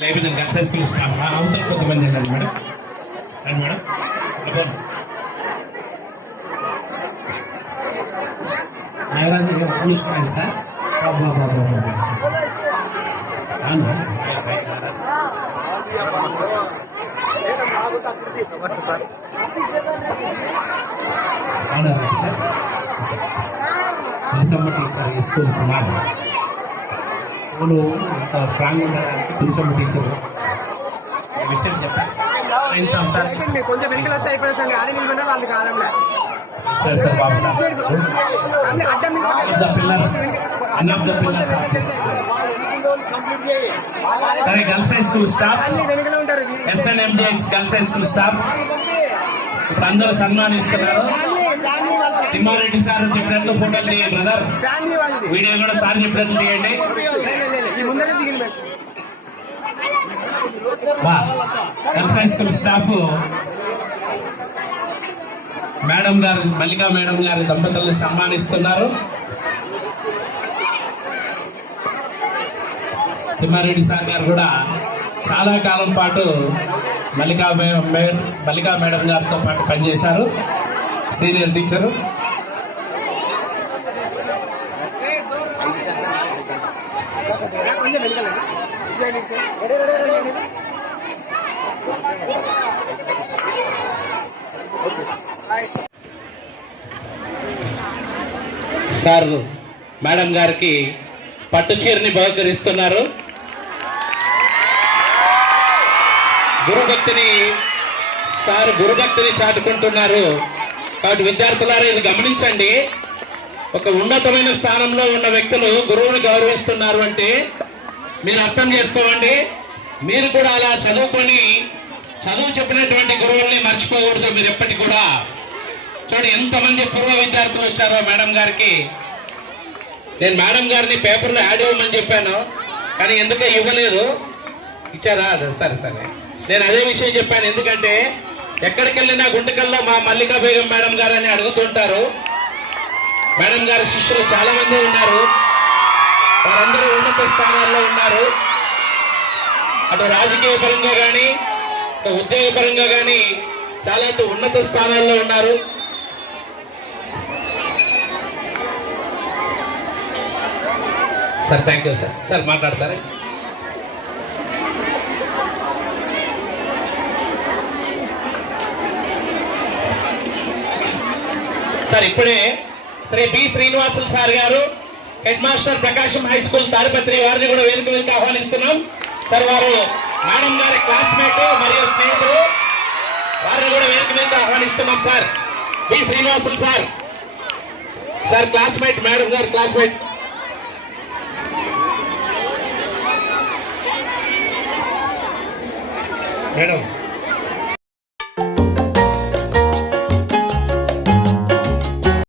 లేకపోతే కన్సెస్ఫుల్ స్టాఫ్ అవతల కొంతమంది ఉండండి మేడం రండి మేడం అబ్బో. నాగరాజు గారు పోలీస్ పాయింట్ సార్ అబ్బో, అబ్బో, అబ్బో, అబ్బో. రాను. అవునా సార్? తులసమ్మ టీచర్ ఈ స్కూల్ కుమార్ స్కూలు అంత స్ట్రాంగ్ ఉండడానికి తులసమ్మ టీచర్ ఈ విషయం చెప్తా సైన్స్ అంశాలు అయిపోయింది కొంచెం వెనుకలు వస్తే అయిపోయింది సార్ ఆడి నిలబడినా వాళ్ళు కాలంలో sir sir the pillars. One of the pillars సరే girls high school staff SNMDX girls high school staff. ఇప్పుడు అందరూ సన్మానిస్తున్నారు. తిమ్మారెడ్డి సార్ చెప్పినట్లు ఫోటోలు తీయండి బ్రదర్ వీడియో కూడా సార్ చెప్పినట్లు తీయండి. Girls high school staff. Madam గారు మల్లికా మేడం గారి దంపతుల్ని సన్మానిస్తున్నారు తిమ్మారెడ్డి సార్ గారు కూడా చాలా కాలం పాటు మల్లికా మల్లికా మేడం గారితో పాటు పనిచేశారు senior teacher Okay. Sir madam గారికి పట్టు చీరని బహుకరిస్తున్నారు. గురుభక్తిని సార్ గురుభక్తిని చాటుకుంటున్నారు. కాబట్టి విద్యార్థులారా ఇది గమనించండి. ఒక ఉన్నతమైన స్థానంలో ఉన్న వ్యక్తులు గురువుని గౌరవిస్తున్నారు అంటే మీరు అర్థం చేసుకోండి మీరు కూడా అలా చదువుకొని చదువు చెప్పినటువంటి గురువుల్ని మర్చిపోకూడదు. మీరు ఎప్పటికి కూడా చూడండి ఎంతమంది పూర్వ విద్యార్థులు వచ్చారో మేడం గారికి. నేను మేడం గారిని పేపర్లో యాడ్ ఇవ్వమని చెప్పాను కానీ ఎందుకో ఇవ్వలేదు. ఇచ్చారా? సరే సరే. నేను అదే విషయం చెప్పాను ఎందుకంటే ఎక్కడికి వెళ్ళినా గుంటకల్లో మా మల్లికా బేగం మేడం గారు అని అడుగుతుంటారు. మేడం గారి శిష్యులు చాలా మంది ఉన్నారు. వారందరూ ఉన్నత స్థానాల్లో ఉన్నారు. అటు రాజకీయ పరంగా కానీ ఉద్యోగపరంగా కానీ చాలా అటు ఉన్నత స్థానాల్లో ఉన్నారు. Sir thank you sir sir మాట్లాడతారా? సార్ ఇప్పుడే శ్రీ బి శ్రీనివాసులు సార్ గారు head master Prakasam high school Tadipatri వారిని కూడా వేదిక మీదకి ఆహ్వానిస్తున్నాం. సార్ వారు మేడం గారి క్లాస్మేట్ మరియు స్నేహితులు వారిని కూడా వేదిక మీదకి ఆహ్వానిస్తున్నాం sir. B Srinivasulu sir. Sir classmate madam గారు క్లాస్మేట్. మేడం.